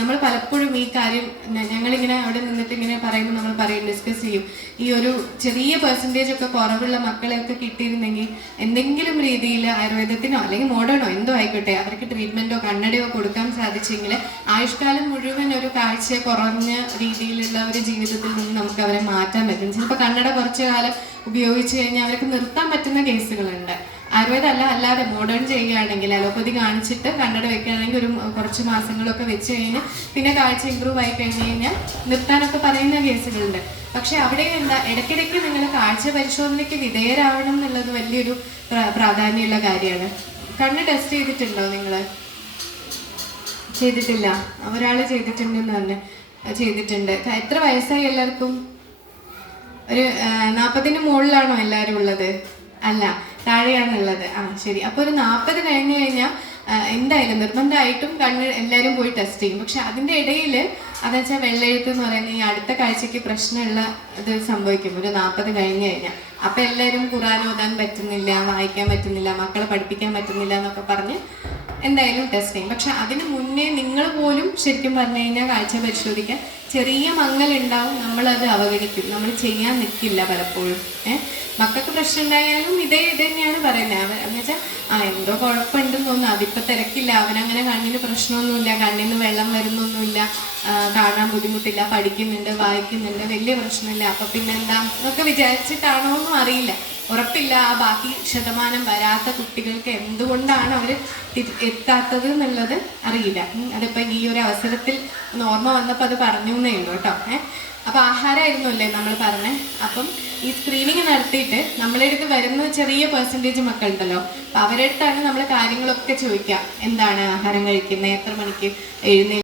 നമ്മൾ പലപ്പോഴും ഈ കാര്യം ഞങ്ങളിങ്ങനെ അവിടെ നിന്നിട്ട് ഇങ്ങനെ പറയുമ്പോൾ നമ്മൾ പറയും, ഡിസ്കസ് ചെയ്യും, ഈ ഒരു ചെറിയ പെർസെൻറ്റേജ് ഒക്കെ കുറവുള്ള മക്കളെയൊക്കെ കിട്ടിയിരുന്നെങ്കിൽ എന്തെങ്കിലും രീതിയിൽ ആയുർവേദത്തിനോ അല്ലെങ്കിൽ മോഡേണോ എന്തോ ആയിക്കോട്ടെ അവർക്ക് ട്രീറ്റ്മെൻറ്റോ കണ്ണടയോ കൊടുക്കാൻ സാധിച്ചെങ്കിൽ ആയുഷ്കാലം മുഴുവൻ ഒരു കാഴ്ച കുറഞ്ഞ രീതിയിലുള്ള ഒരു ജീവിതത്തിൽ നിന്ന് നമുക്ക് അവരെ മാറ്റാൻ പറ്റും. ചിലപ്പോൾ കണ്ണട കുറച്ചു കാലം ഉപയോഗിച്ച് കഴിഞ്ഞാൽ അവർക്ക് നിർത്താൻ പറ്റുന്ന കേസുകളുണ്ട്. ആയുർവേദം അല്ലാതെ മോഡേൺ ചെയ്യുകയാണെങ്കിൽ അലോപ്പതി കാണിച്ചിട്ട് കണ്ണട വെക്കുകയാണെങ്കിൽ ഒരു കുറച്ച് മാസങ്ങളൊക്കെ വെച്ച് കഴിഞ്ഞ് പിന്നെ കാഴ്ച ഇമ്പ്രൂവ് ആയി കഴിഞ്ഞ് കഴിഞ്ഞാൽ നിർത്താനൊക്കെ പറയുന്ന കേസുകളുണ്ട്. പക്ഷെ അവിടെ എന്താ, ഇടയ്ക്കിടയ്ക്ക് നിങ്ങൾ കാഴ്ച പരിശോധനയ്ക്ക് വിധേയരാവണം എന്നുള്ളത് വലിയൊരു പ്രാധാന്യമുള്ള കാര്യമാണ്. കണ്ണ് ടെസ്റ്റ് ചെയ്തിട്ടുണ്ടോ നിങ്ങൾ? ചെയ്തിട്ടില്ല. ഒരാൾ ചെയ്തിട്ടുണ്ടെന്ന് പറഞ്ഞ് ചെയ്തിട്ടുണ്ട്. എത്ര വയസ്സായി എല്ലാവർക്കും? ഒരു 40-ന് മുകളിലാണോ എല്ലാവരും ഉള്ളത്? അല്ല, താഴെയാണുള്ളത്. ശരി. അപ്പോൾ ഒരു 40 കഴിഞ്ഞ് കഴിഞ്ഞാൽ എന്തായാലും നിർബന്ധമായിട്ടും കണ്ണ് എല്ലാവരും പോയി ടെസ്റ്റ് ചെയ്യും. പക്ഷെ അതിൻ്റെ ഇടയിൽ അതെന്ന് വെച്ചാൽ വെള്ളെഴുത്ത് എന്ന് പറയുന്നത് ഈ അടുത്ത കാഴ്ചയ്ക്ക് പ്രശ്നമുള്ള ഇത് സംഭവിക്കും ഒരു 40 കഴിഞ്ഞ് കഴിഞ്ഞാൽ. അപ്പം എല്ലാവരും ഖുർആൻ ഓതാൻ പറ്റുന്നില്ല, വായിക്കാൻ പറ്റുന്നില്ല, മക്കളെ പഠിപ്പിക്കാൻ പറ്റുന്നില്ല എന്നൊക്കെ പറഞ്ഞ് എന്തായാലും ടെസ്റ്റ് ചെയ്യും. പക്ഷെ അതിന് മുന്നേ നിങ്ങൾ പോലും ശരിക്കും പറഞ്ഞു കഴിഞ്ഞാൽ കാഴ്ച പരിശോധിക്കാൻ ചെറിയ മങ്ങലുണ്ടാവും, നമ്മളത് അവഗണിക്കും, നമ്മൾ ചെയ്യാൻ നിൽക്കില്ല പലപ്പോഴും. മക്കൾക്ക് പ്രശ്നം ഉണ്ടായാലും ഇത് തന്നെയാണ് പറയുന്നത്. എന്ന് വെച്ചാൽ എന്തോ കുഴപ്പമുണ്ടെന്ന് തോന്നുന്നു, അതിപ്പോൾ തിരക്കില്ല, അവനങ്ങനെ കണ്ണിന് പ്രശ്നമൊന്നുമില്ല, കണ്ണിന് വെള്ളം വരുന്നൊന്നുമില്ല, കാണാൻ ബുദ്ധിമുട്ടില്ല, പഠിക്കുന്നുണ്ട്, വായിക്കുന്നുണ്ട്, വലിയ പ്രശ്നമില്ല, അപ്പം പിന്നെ എന്താ എന്നൊക്കെ വിചാരിച്ചിട്ടാണോ എന്നും അറിയില്ല, ഉറപ്പില്ല. ആ ബാക്കി ശതമാനം വരാത്ത കുട്ടികൾക്ക് എന്തുകൊണ്ടാണ് അവർ എത്താത്തത് എന്നുള്ളത് അറിയില്ല. അതിപ്പോൾ ഈ ഒരു അവസരത്തിൽ ഓർമ്മ വന്നപ്പോൾ അത് പറഞ്ഞു എന്നേ ഉള്ളൂ കേട്ടോ. അപ്പോൾ ആഹാരമായിരുന്നു അല്ലേ നമ്മൾ പറഞ്ഞത്. അപ്പം ഈ സ്ക്രീനിങ് നടത്തിയിട്ട് നമ്മളെ അടുത്ത് വരുന്ന ചെറിയ പെർസെൻറ്റേജ് മക്കളുണ്ടല്ലോ, അപ്പോൾ അവരുടെ അടുത്താണ് നമ്മൾ കാര്യങ്ങളൊക്കെ ചോദിക്കുക. എന്താണ് ആഹാരം കഴിക്കുന്നത്, എത്ര മണിക്ക് എഴുന്നേൽക്കുന്നത്,